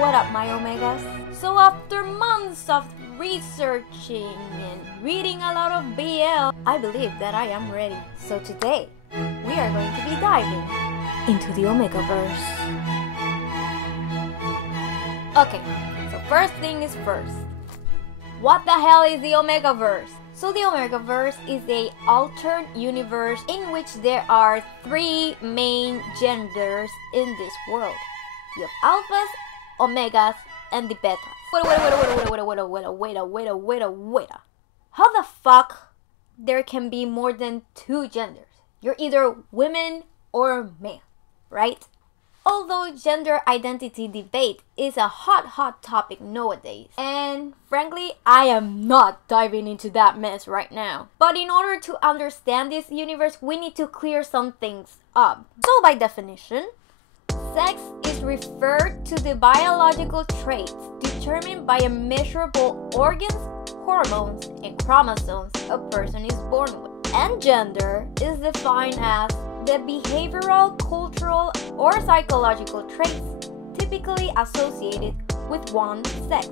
What up, my Omegas? So after months of researching and reading a lot of BL, I believe that I am ready. So today, we are going to be diving into the Omegaverse. Okay, so first thing is first. What the hell is the Omegaverse? So the Omegaverse is a alternate universe in which there are three main genders in this world. You have alphas, omegas, and the betas. Wait. How the fuck there can be more than two genders? You're either women or male, right? Although gender identity debate is a hot topic nowadays, and frankly, I am not diving into that mess right now. But in order to understand this universe, we need to clear some things up. So by definition, sex is referred to the biological traits determined by a measurable organs, hormones, and chromosomes a person is born with. And gender is defined as the behavioral, cultural, or psychological traits typically associated with one sex.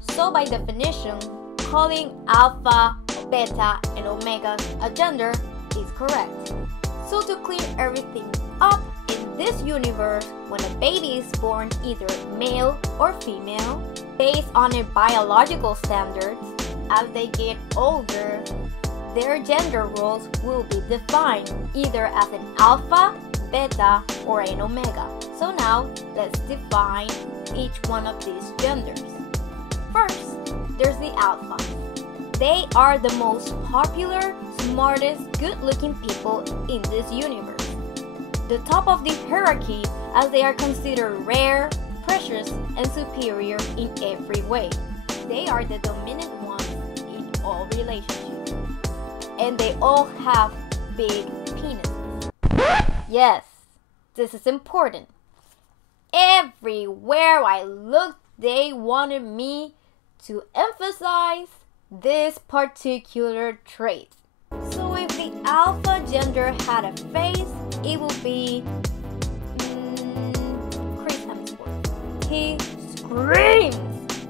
So by definition, calling alpha, beta, and omega a gender is correct. So to clear everything up, in this universe, when a baby is born either male or female, based on their biological standards, as they get older, their gender roles will be defined either as an alpha, beta, or an omega. So now, let's define each one of these genders. First, there's the alpha. They are the most popular, smartest, good-looking people in this universe. The top of the hierarchy, as they are considered rare, precious, and superior in every way. They are the dominant ones in all relationships. And they all have big penises. Yes, this is important. Everywhere I looked, they wanted me to emphasize this particular trait. So if the alpha gender had a face, it would be Chris Hemsworth. He screams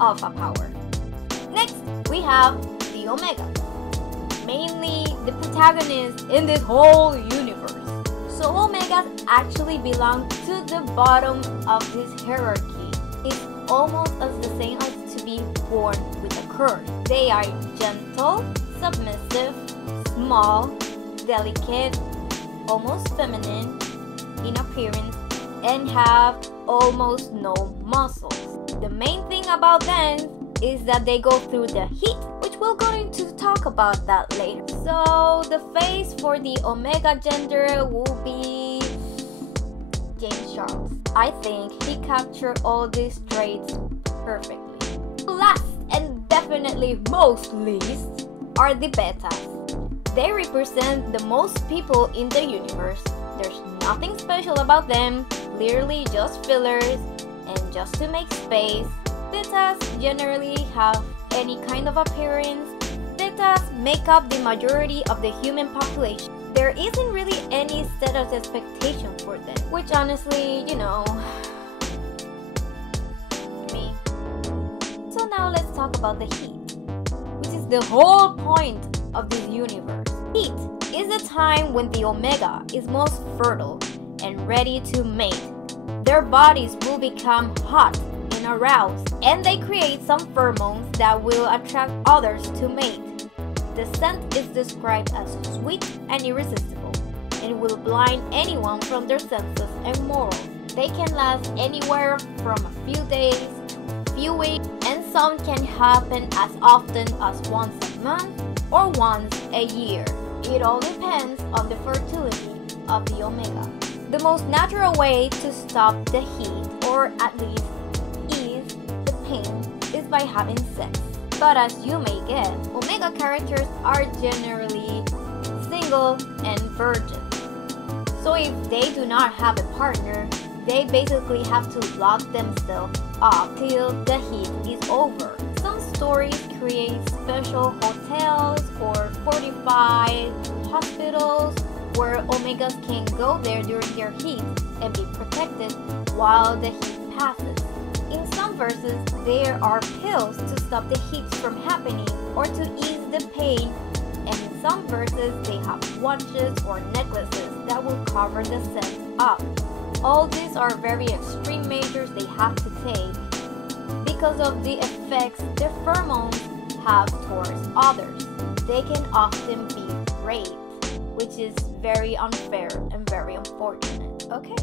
alpha power. Next, we have the omega. Mainly the protagonist in this whole universe. So omegas actually belong to the bottom of this hierarchy. It's almost as the same as to be born with a curse. They are gentle, submissive, small, delicate, almost feminine in appearance, and have almost no muscles. The main thing about them is that they go through the heat, which we're going to talk about that later. So the face for the omega gender will be James Charles. I think he captured all these traits perfectly. Last and definitely most least are the betas. They represent the most people in the universe. There's nothing special about them, clearly just fillers and just to make space. Betas generally have any kind of appearance. Betas make up the majority of the human population. There isn't really any status expectation for them, which honestly, me. So now let's talk about the heat, which is the whole point of this universe. Heat is the time when the omega is most fertile and ready to mate. Their bodies will become hot and aroused, and they create some pheromones that will attract others to mate. The scent is described as sweet and irresistible, and will blind anyone from their senses and morals. They can last anywhere from a few days to a few weeks, and some can happen as often as once a month or once a year. It all depends on the fertility of the omega. The most natural way to stop the heat, or at least ease the pain, is by having sex. But as you may guess, omega characters are generally single and virgin. So if they do not have a partner, they basically have to lock themselves up till the heat is over. Some stories create special hotels or fortified hospitals where omegas can go there during their heat and be protected while the heat passes. In some verses, there are pills to stop the hits from happening or to ease the pain, and in some verses, they have watches or necklaces that will cover the sense up. All these are very extreme measures they have to take because of the effects the pheromones have towards others. They can often be raped, which is very unfair and very unfortunate. Okay,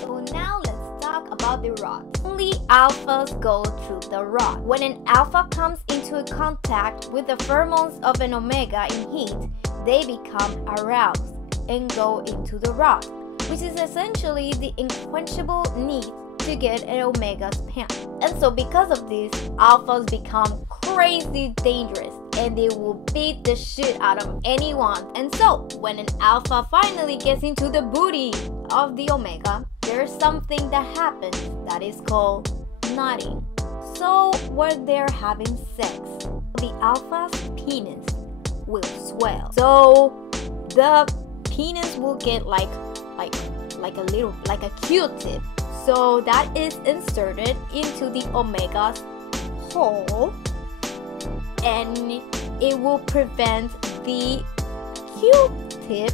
so now let's talk about the rod. Only alphas go through the rod. When an alpha comes into contact with the pheromones of an omega in heat, they become aroused and go into the rod, which is essentially the unquenchable need to get an omega's pant. And so because of this, alphas become crazy dangerous and they will beat the shit out of anyone. And so when an alpha finally gets into the booty of the omega, there's something that happens that is called nutting. So when they're having sex, the alpha's penis will swell. So the penis will get like a Q-tip. So that is inserted into the omega's hole, and it will prevent the Q-tip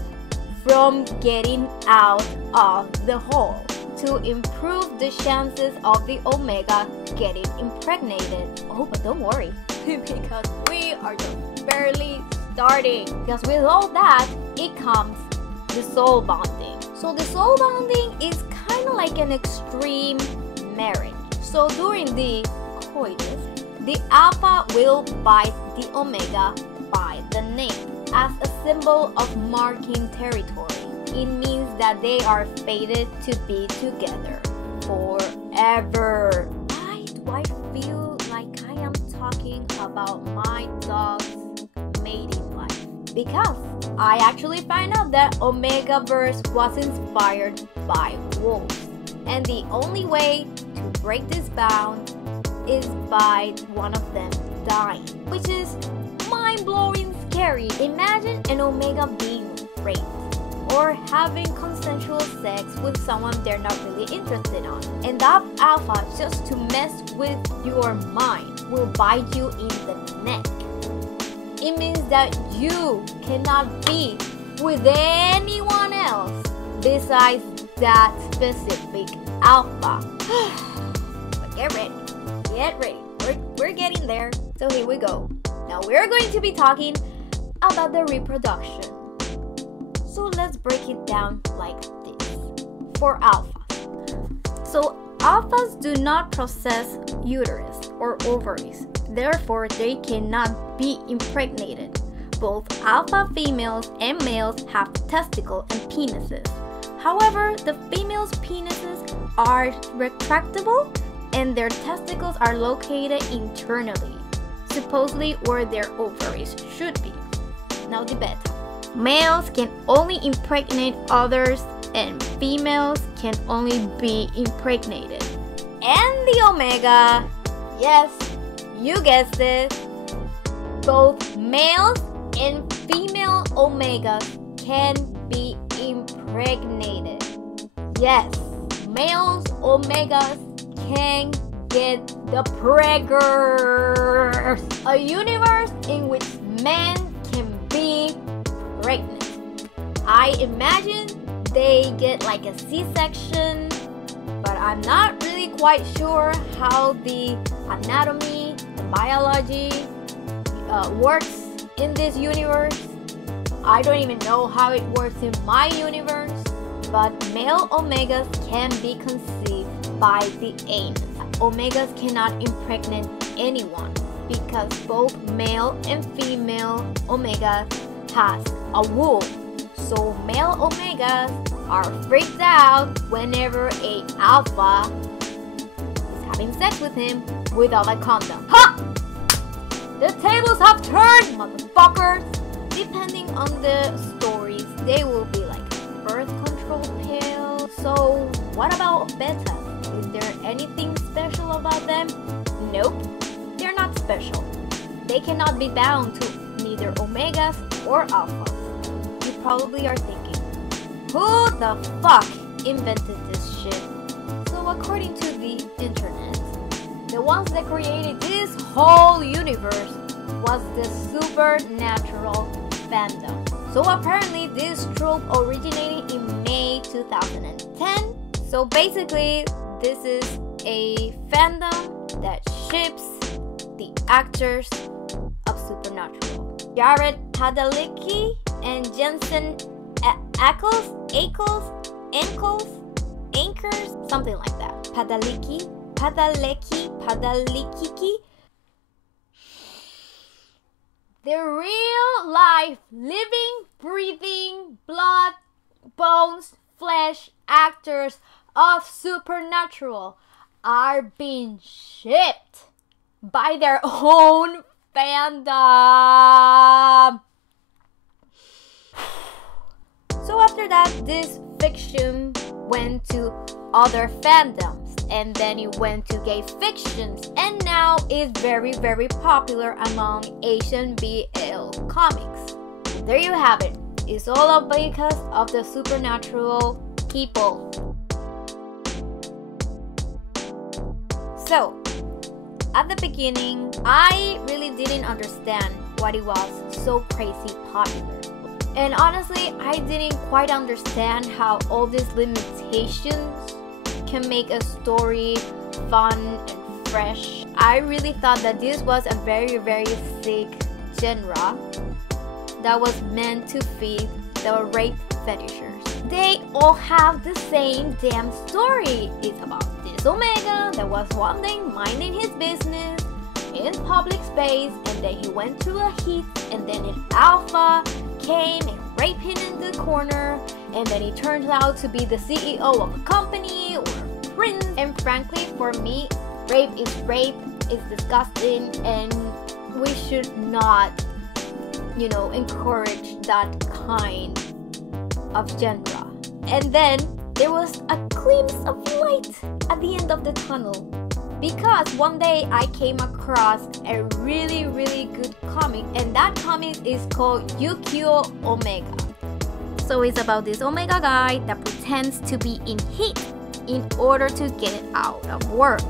from getting out of the hole to improve the chances of the omega getting impregnated. Oh, but don't worry, because we are just barely starting. Because with all that, it comes the soul bonding. So the soul bonding is kind of like an extreme marriage. So during the coitus, the alpha will bite the omega by the neck as a symbol of marking territory. It means that they are fated to be together forever. Why do I feel like I am talking about my dog's mating life? Because I actually find out that Omega Verse was inspired by wolves. And the only way to break this bound is by one of them dying, which is mind-blowing scary. Imagine an Omega being raped or having consensual sex with someone they're not really interested on. And that alpha, just to mess with your mind, will bite you in the neck. It means that you cannot be with anyone else besides that specific alpha. But get ready. We're getting there. So here we go. Now we're going to be talking about the reproduction. So let's break it down like this. For alphas. So alphas do not possess uterus or ovaries. Therefore, they cannot be impregnated. Both alpha females and males have testicles and penises. However, the females' penises are retractable and their testicles are located internally, supposedly where their ovaries should be. Now the beta. Males can only impregnate others and females can only be impregnated. And the omega, yes, you guessed it, both males and female omegas can be impregnated. Yes, males omegas can get the preggers. A universe in which men can be pregnant. I imagine they get like a C-section, but I'm not really quite sure how the anatomy, the biology works in this universe. I don't even know how it works in my universe, but male omegas can be conceived by the anus. Omegas cannot impregnate anyone because both male and female omegas has a womb. So male omegas are freaked out whenever a alpha is having sex with him without a condom. Ha! The tables have turned, motherfuckers! Depending on the stories, they will be like birth control pills. So what about beta? Is there anything special about them? Nope, they're not special. They cannot be bound to neither omegas or alphas. You probably are thinking, who the fuck invented this shit? So So according to the internet, the ones that created this whole universe was the Supernatural fandom. So apparently this trope originated in May 2010. So basically this is a fandom that ships the actors of Supernatural. Jared Padalecki and Jensen Ackles, something like that. Padalecki. The real life, living, breathing, blood, bones, flesh actors of Supernatural are being shipped by their own fandom. So after that, this fiction went to other fandoms, and then it went to gay fictions, and now it's very, very popular among Asian BL comics. There you have it. It's all up because of the Supernatural people. So, at the beginning, I really didn't understand why it was so crazy popular. And honestly, I didn't quite understand how all these limitations can make a story fun and fresh. I really thought that this was a very, very sick genre that was meant to feed the rape fetishers. They all have the same damn story. It's about this Omega that was one day minding his business in public space, and then he went to a heat, and then an alpha came and raped him in the corner, and then he turned out to be the CEO of a company or a prince. And frankly, for me, rape is rape, it's disgusting, and we should not, encourage that kind of genre. And then there was a glimpse of light at the end of the tunnel, because one day I came across a really, really good comic, and that comic is called Yukio Omega. So it's about this Omega guy that pretends to be in heat in order to get out of work.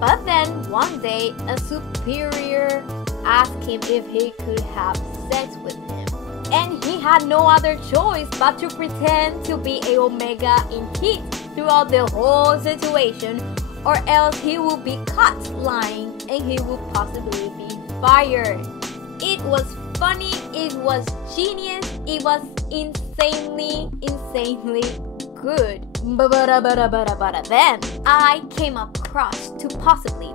But then one day a superior asked him if he could have sex with him, and he had no other choice but to pretend to be a Omega in heat throughout the whole situation, or else he will be caught lying and he will possibly be fired. It was funny, it was genius, it was insanely good. But then I came across to possibly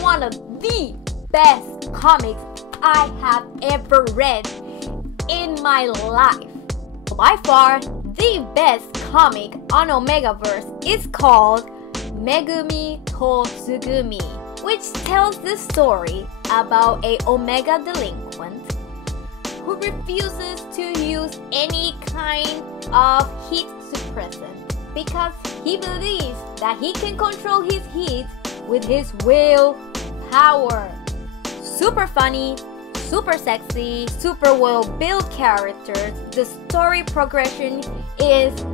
one of the best comics I have ever read in my life. By far, the best comic on Omegaverse is called Megumi to Tsugumi, which tells the story about a Omega delinquent who refuses to use any kind of heat suppressant because he believes that he can control his heat with his willpower. Super funny, super sexy, super well built characters. The story progression is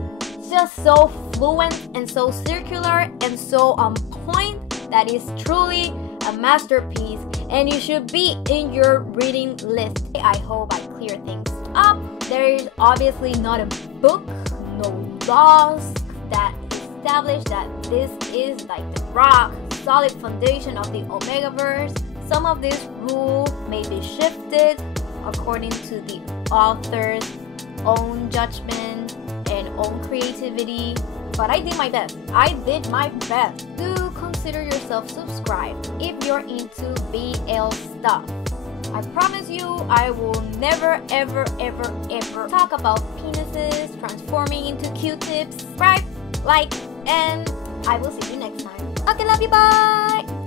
just so fluent and so circular and so on point that is truly a masterpiece, and you should be in your reading list. I hope I clear things up. There is obviously not a book, no laws that establish that this is like the rock solid foundation of the Omegaverse. Some of these rules may be shifted according to the author's own judgment and own creativity, but I did my best. Do consider yourself subscribed if you're into BL stuff. I promise you I will never ever talk about penises transforming into Q-tips. Subscribe, like, and I will see you next time. Okay, love you, bye!